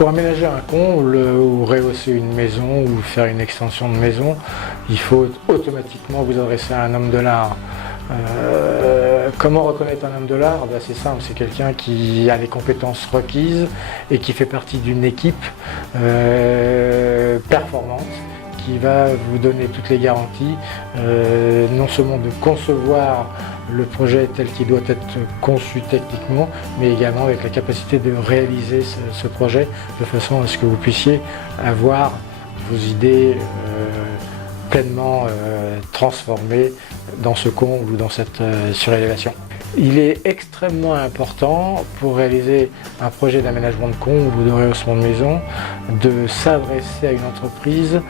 Pour aménager un comble ou rehausser une maison ou faire une extension de maison, il faut automatiquement vous adresser à un homme de l'art. Comment reconnaître un homme de l'art? C'est simple, c'est quelqu'un qui a les compétences requises et qui fait partie d'une équipe performante, qui va vous donner toutes les garanties, non seulement de concevoir le projet tel qu'il doit être conçu techniquement, mais également avec la capacité de réaliser ce projet de façon à ce que vous puissiez avoir vos idées pleinement transformées dans ce comble ou dans cette surélévation. Il est extrêmement important pour réaliser un projet d'aménagement de comble ou de rehaussement de maison de s'adresser à une entreprise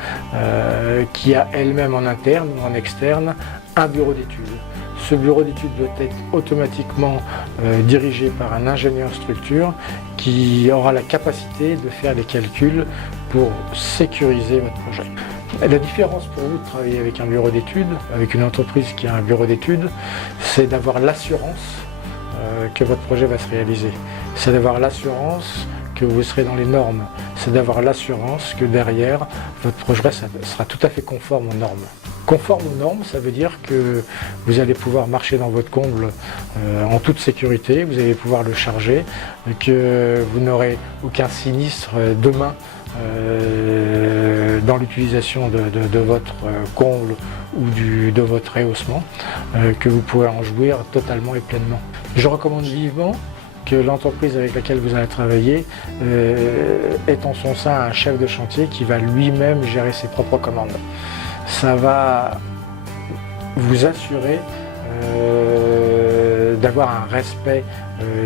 qui a elle-même en interne ou en externe un bureau d'études. Ce bureau d'études doit être automatiquement dirigé par un ingénieur structure qui aura la capacité de faire les calculs pour sécuriser votre projet. La différence pour vous de travailler avec un bureau d'études, avec une entreprise qui a un bureau d'études, c'est d'avoir l'assurance que votre projet va se réaliser. C'est d'avoir l'assurance que vous serez dans les normes. C'est d'avoir l'assurance que derrière, votre projet sera tout à fait conforme aux normes. Conforme aux normes, ça veut dire que vous allez pouvoir marcher dans votre comble en toute sécurité, vous allez pouvoir le charger, que vous n'aurez aucun sinistre demain dans l'utilisation de votre comble ou de votre rehaussement, que vous pourrez en jouir totalement et pleinement. Je recommande vivement que l'entreprise avec laquelle vous allez travailler ait en son sein un chef de chantier qui va lui-même gérer ses propres commandes. Ça va vous assurer d'avoir un respect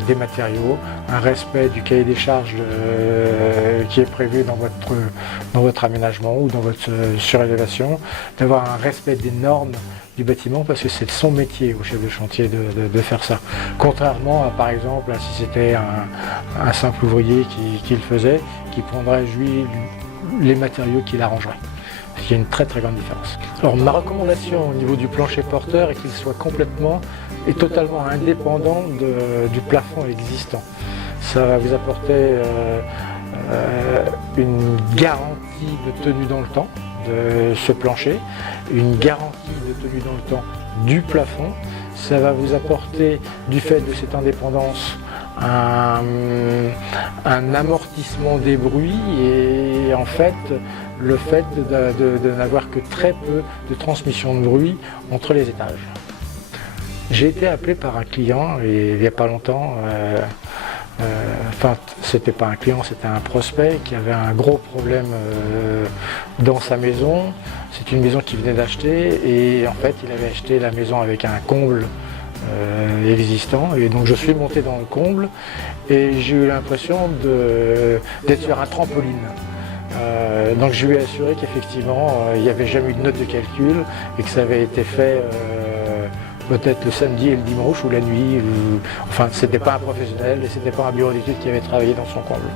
des matériaux, un respect du cahier des charges qui est prévu dans votre aménagement ou dans votre surélévation, d'avoir un respect des normes du bâtiment parce que c'est son métier au chef de chantier de faire ça. Contrairement à par exemple si c'était un simple ouvrier qui le faisait, qui prendrait lui les matériaux qui l'arrangeraient. Il y a une très grande différence. Alors ma recommandation au niveau du plancher porteur est qu'il soit complètement et totalement indépendant du plafond existant. Ça va vous apporter une garantie de tenue dans le temps de ce plancher, une garantie de tenue dans le temps du plafond. Ça va vous apporter, du fait de cette indépendance, un amortissement des bruits et en fait le fait de n'avoir que très peu de transmission de bruit entre les étages. J'ai été appelé par un client il n'y a pas longtemps, enfin c'était pas un client, c'était un prospect qui avait un gros problème dans sa maison. C'est une maison qu'il venait d'acheter et en fait il avait acheté la maison avec un comble existant et donc je suis monté dans le comble et j'ai eu l'impression d'être sur un trampoline. Donc je lui ai assuré qu'effectivement il n'y avait jamais eu de note de calcul et que ça avait été fait peut-être le samedi et le dimanche ou la nuit, enfin c'était pas un professionnel et c'était pas un bureau d'études qui avait travaillé dans son comble.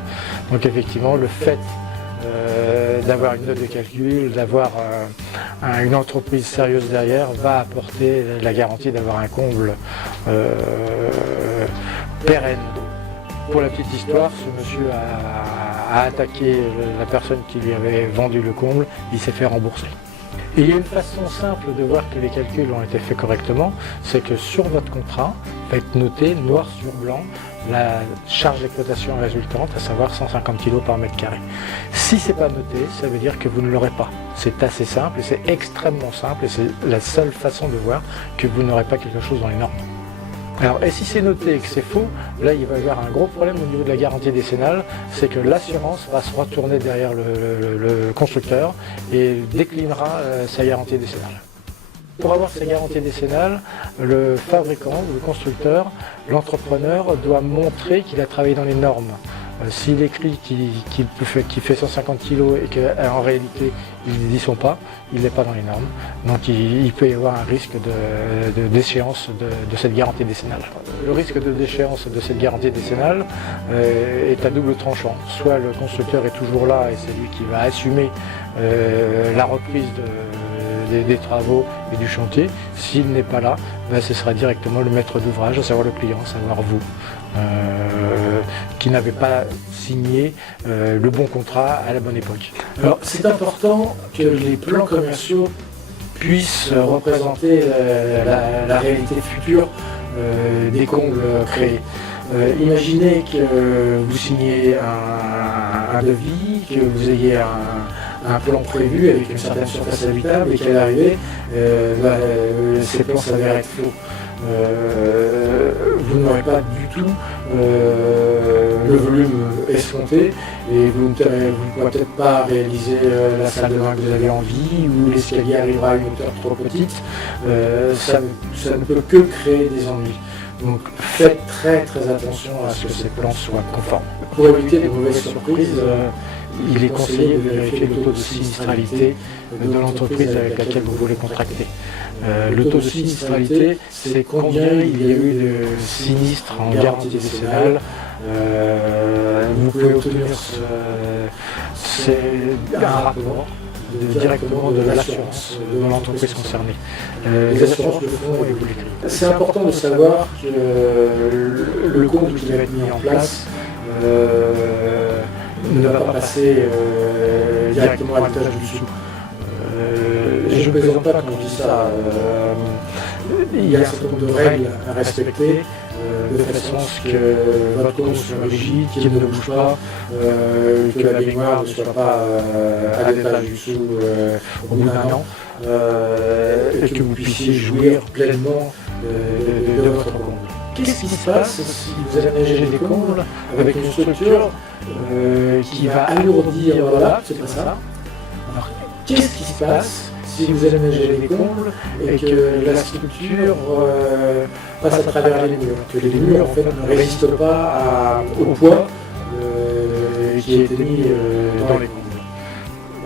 Donc effectivement le fait d'avoir une note de calcul, d'avoir une entreprise sérieuse derrière va apporter la garantie d'avoir un comble pérenne. Pour la petite histoire, ce monsieur a attaqué la personne qui lui avait vendu le comble, il s'est fait rembourser. Et il y a une façon simple de voir que les calculs ont été faits correctement, c'est que sur votre contrat va être noté noir sur blanc la charge d'exploitation résultante, à savoir 150 kg par mètre carré. Si ce n'est pas noté, ça veut dire que vous ne l'aurez pas. C'est assez simple et c'est extrêmement simple et c'est la seule façon de voir que vous n'aurez pas quelque chose dans les normes. Alors, et si c'est noté et que c'est faux, là il va y avoir un gros problème au niveau de la garantie décennale, c'est que l'assurance va se retourner derrière le constructeur et déclinera sa garantie décennale. Pour avoir sa garantie décennale, le fabricant, le constructeur, l'entrepreneur doit montrer qu'il a travaillé dans les normes. S'il écrit qu'il fait 150 kg et qu'en réalité ils n'y sont pas, il n'est pas dans les normes. Donc il peut y avoir un risque de déchéance de cette garantie décennale. Le risque de déchéance de cette garantie décennale est à double tranchant. Soit le constructeur est toujours là et c'est lui qui va assumer la reprise des travaux et du chantier. S'il n'est pas là, ce sera directement le maître d'ouvrage, à savoir le client, à savoir vous, qui qui n'avaient pas signé le bon contrat à la bonne époque. Alors c'est important que les plans commerciaux puissent représenter la réalité future des combles créés. Imaginez que vous signez un devis, que vous ayez un plan prévu avec une certaine surface habitable et qu'à l'arrivée, ces plans s'avèrent être faux. Vous n'aurez pas du tout le volume escompté et vous ne pourrez peut-être pas réaliser la salle de bain que vous avez envie ou l'escalier arrivera à une hauteur trop petite. Ça ne peut que créer des ennuis. Donc faites très attention à ce que ces plans soient conformes. Pour éviter de mauvaises surprises, il est conseillé de vérifier le taux de sinistralité de l'entreprise avec laquelle vous voulez contracter. Le taux de sinistralité, c'est combien il y a eu de sinistres en garantie décennale. Vous pouvez obtenir un rapport directement de l'assurance de l'entreprise concernée. Les assurances le font et vous l'écrivez. C'est important de savoir que le compte qui va être mis en place ne va pas passer directement à l'étage du dessous. Et je ne plaisante pas quand je dis ça. Il y a un certain nombre de règles à respecter, de façon à ce que votre compte soit rigide, qu'il ne bouge pas, que la baignoire ne soit pas à l'étage du dessous au bout d'un an, et que vous puissiez jouir pleinement de votre comble. Qu'est-ce qui se passe si vous aménagez des combles avec une structure qui va alourdir la lave, c'est pas ça. Alors, qu'est-ce qui se passe si vous aménagez des combles et que la structure passe à travers les murs, que les murs en fait ne résistent pas au poids qui a été mis dans les combles.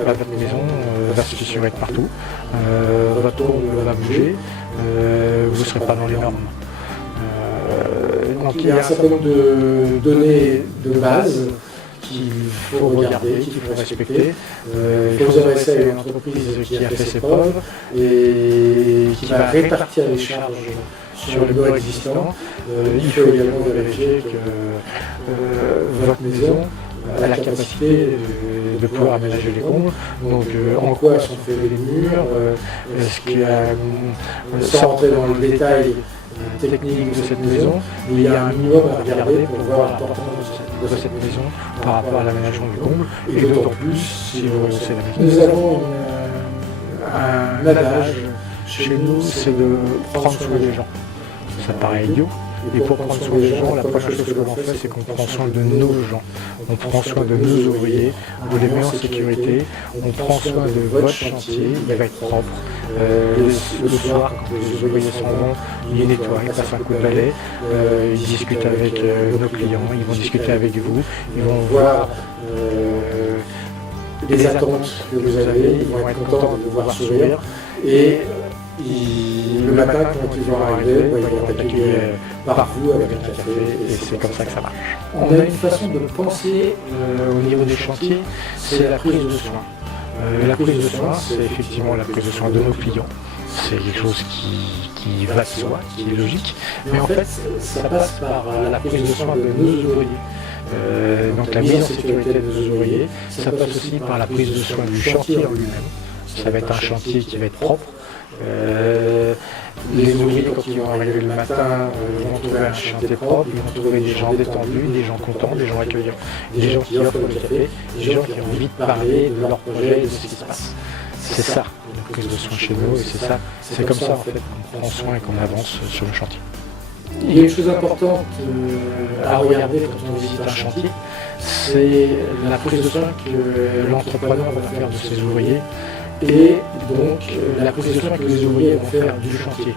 Votre maison va se fissurer de partout, votre comble va bouger, vous ne serez pas dans les normes. Donc il y a un certain nombre de données de base qu'il faut regarder, qu'il faut respecter. Il faut vous adresser à une entreprise qui a fait ses preuves et qui va répartir les charges sur les murs existants. Il faut également vérifier que votre maison a la capacité de pouvoir aménager les combles. Donc en quoi sont faits les murs, est-ce qu'il y a, sans rentrer dans le détail technique de cette maison, il y a un minimum à regarder pour voir l'importance de cette maison par rapport à l'aménagement du comble, et d'autant plus si vous rehaussez la maison. Nous avons un adage chez nous, c'est de prendre soin des gens. Ça paraît idiot. Et pour prendre soin des gens, la première chose que l'on fait, c'est qu'on prend soin de nos gens. On prend soin de nos ouvriers, on les met en sécurité, on prend soin de votre chantier, il va être propre. Le soir, quand les ouvriers s'en vont, ils nettoient, ils passent un coup de balai, ils discutent avec nos clients, ils vont discuter avec vous, ils vont voir les attentes que vous avez, ils vont être contents de vous voir sourire. Et le matin, quand ils vont arriver, ils vont être accueillis par vous avec un café, et c'est comme ça que ça marche. On a une façon de penser au niveau des chantiers, c'est la prise de soin. La prise de soin, c'est effectivement la prise de soin de nos clients. C'est quelque chose qui va de soi, qui est logique, mais en fait, ça passe par la prise de soin de nos ouvriers. Donc la mise en sécurité de nos ouvriers, ça passe aussi par la prise de soin du chantier en lui-même. Ça va être un chantier qui va être propre. Les ouvriers, quand ils vont arriver le matin, vont trouver un chantier propre, ils vont trouver des gens détendus, des gens contents, des gens accueillants, des gens qui offrent le café, des gens qui ont envie de parler de leur projet et de ce qui se passe. C'est ça, la prise de soin chez nous, et c'est comme ça en fait qu'on prend soin et qu'on avance sur le chantier. Il y a une chose importante à regarder quand on visite un chantier, c'est la prise de soin que l'entrepreneur va faire de ses ouvriers, et donc la prise de soin que les ouvriers vont faire du chantier.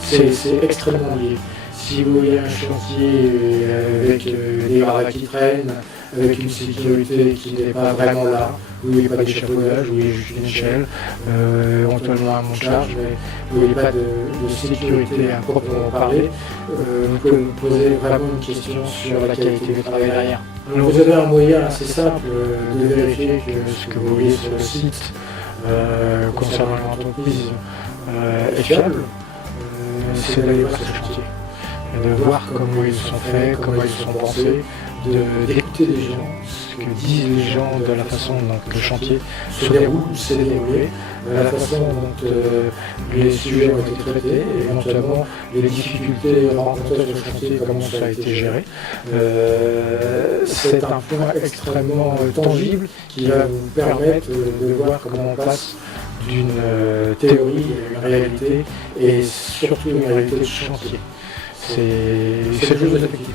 C'est extrêmement lié. Si vous voyez un chantier avec des baraques qui traînent, avec une sécurité qui n'est pas vraiment là, où il n'y a pas d'échafaudage, où il y a juste une échelle, éventuellement un monte-charge, mais où il n'y a pas de sécurité à proprement parler, vous pouvez vous poser vraiment une question sur la qualité du travail derrière. Alors vous avez un moyen assez simple de vérifier que ce que vous voyez sur le site concernant l'entreprise est fiable, c'est d'aller voir ce chantier, et de voir comment ils sont faits, comment ils sont pensés, d'écouter les gens, ce que disent les gens, de la façon dont le chantier se déroule ou s'est déroulé, la façon dont les sujets ont été traités, éventuellement les difficultés rencontrées sur le chantier, comment ça a été géré. C'est un point extrêmement tangible qui va vous permettre de voir comment on passe d'une théorie à une réalité, et surtout une réalité de chantier. C'est le jeu de l'affectif.